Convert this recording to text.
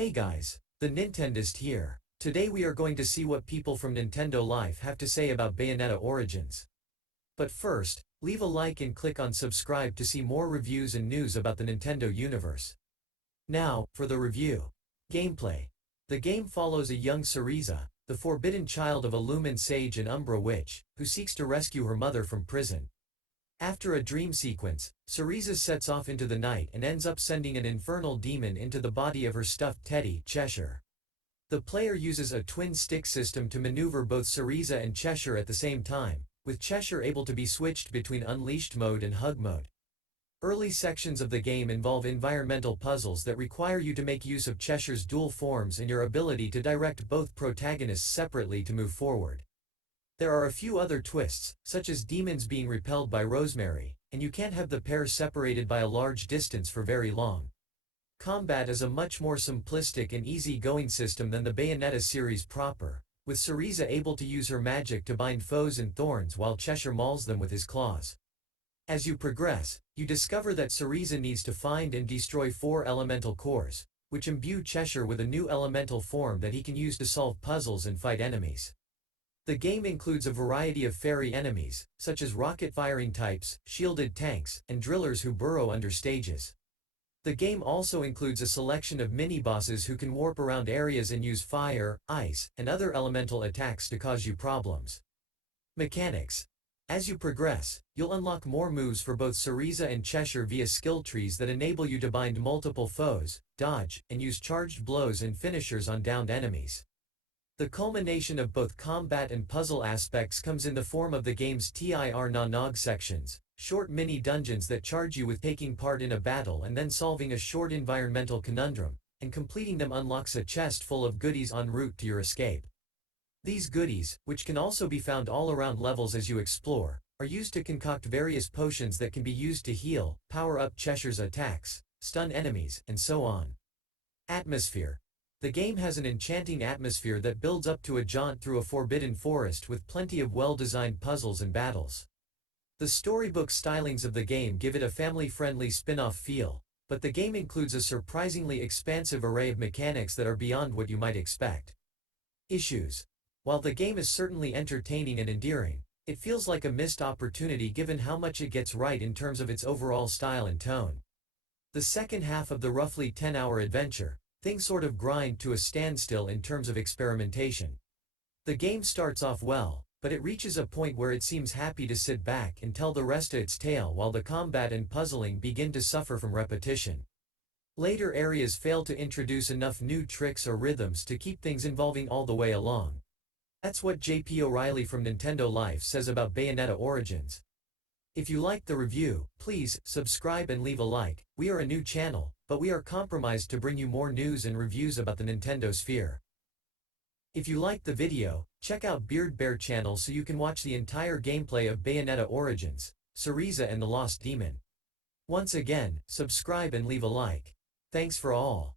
Hey guys, the Nintendist here. Today we are going to see what people from Nintendo Life have to say about Bayonetta Origins. But first, leave a like and click on subscribe to see more reviews and news about the Nintendo universe. Now, for the review. Gameplay. The game follows a young Cereza, the forbidden child of a Lumen Sage and Umbra Witch, who seeks to rescue her mother from prison. After a dream sequence, Cereza sets off into the night and ends up sending an infernal demon into the body of her stuffed teddy, Cheshire. The player uses a twin stick system to maneuver both Cereza and Cheshire at the same time, with Cheshire able to be switched between Unleashed mode and Hug mode. Early sections of the game involve environmental puzzles that require you to make use of Cheshire's dual forms and your ability to direct both protagonists separately to move forward. There are a few other twists, such as demons being repelled by Rosemary, and you can't have the pair separated by a large distance for very long. Combat is a much more simplistic and easy-going system than the Bayonetta series proper, with Cereza able to use her magic to bind foes and thorns while Cheshire mauls them with his claws. As you progress, you discover that Cereza needs to find and destroy 4 elemental cores, which imbue Cheshire with a new elemental form that he can use to solve puzzles and fight enemies. The game includes a variety of fairy enemies, such as rocket-firing types, shielded tanks, and drillers who burrow under stages. The game also includes a selection of mini-bosses who can warp around areas and use fire, ice, and other elemental attacks to cause you problems. Mechanics. As you progress, you'll unlock more moves for both Cereza and Cheshire via skill trees that enable you to bind multiple foes, dodge, and use charged blows and finishers on downed enemies. The culmination of both combat and puzzle aspects comes in the form of the game's Tir na Nog sections, short mini-dungeons that charge you with taking part in a battle and then solving a short environmental conundrum, and completing them unlocks a chest full of goodies en route to your escape. These goodies, which can also be found all around levels as you explore, are used to concoct various potions that can be used to heal, power up Cheshire's attacks, stun enemies, and so on. Atmosphere. The game has an enchanting atmosphere that builds up to a jaunt through a forbidden forest with plenty of well-designed puzzles and battles. The storybook stylings of the game give it a family-friendly spin-off feel, but the game includes a surprisingly expansive array of mechanics that are beyond what you might expect. Issues. While the game is certainly entertaining and endearing, it feels like a missed opportunity given how much it gets right in terms of its overall style and tone. The second half of the roughly 10-hour adventure, things sort of grind to a standstill in terms of experimentation. The game starts off well, but it reaches a point where it seems happy to sit back and tell the rest of its tale while the combat and puzzling begin to suffer from repetition. Later areas fail to introduce enough new tricks or rhythms to keep things involving all the way along. That's what JP O'Reilly from Nintendo Life says about Bayonetta Origins. If you liked the review, please subscribe and leave a like. We are a new channel, but we are compromised to bring you more news and reviews about the Nintendo sphere. If you liked the video, check out Beard Bear channel so you can watch the entire gameplay of Bayonetta Origins, Cereza and the Lost Demon. Once again, subscribe and leave a like. Thanks for all.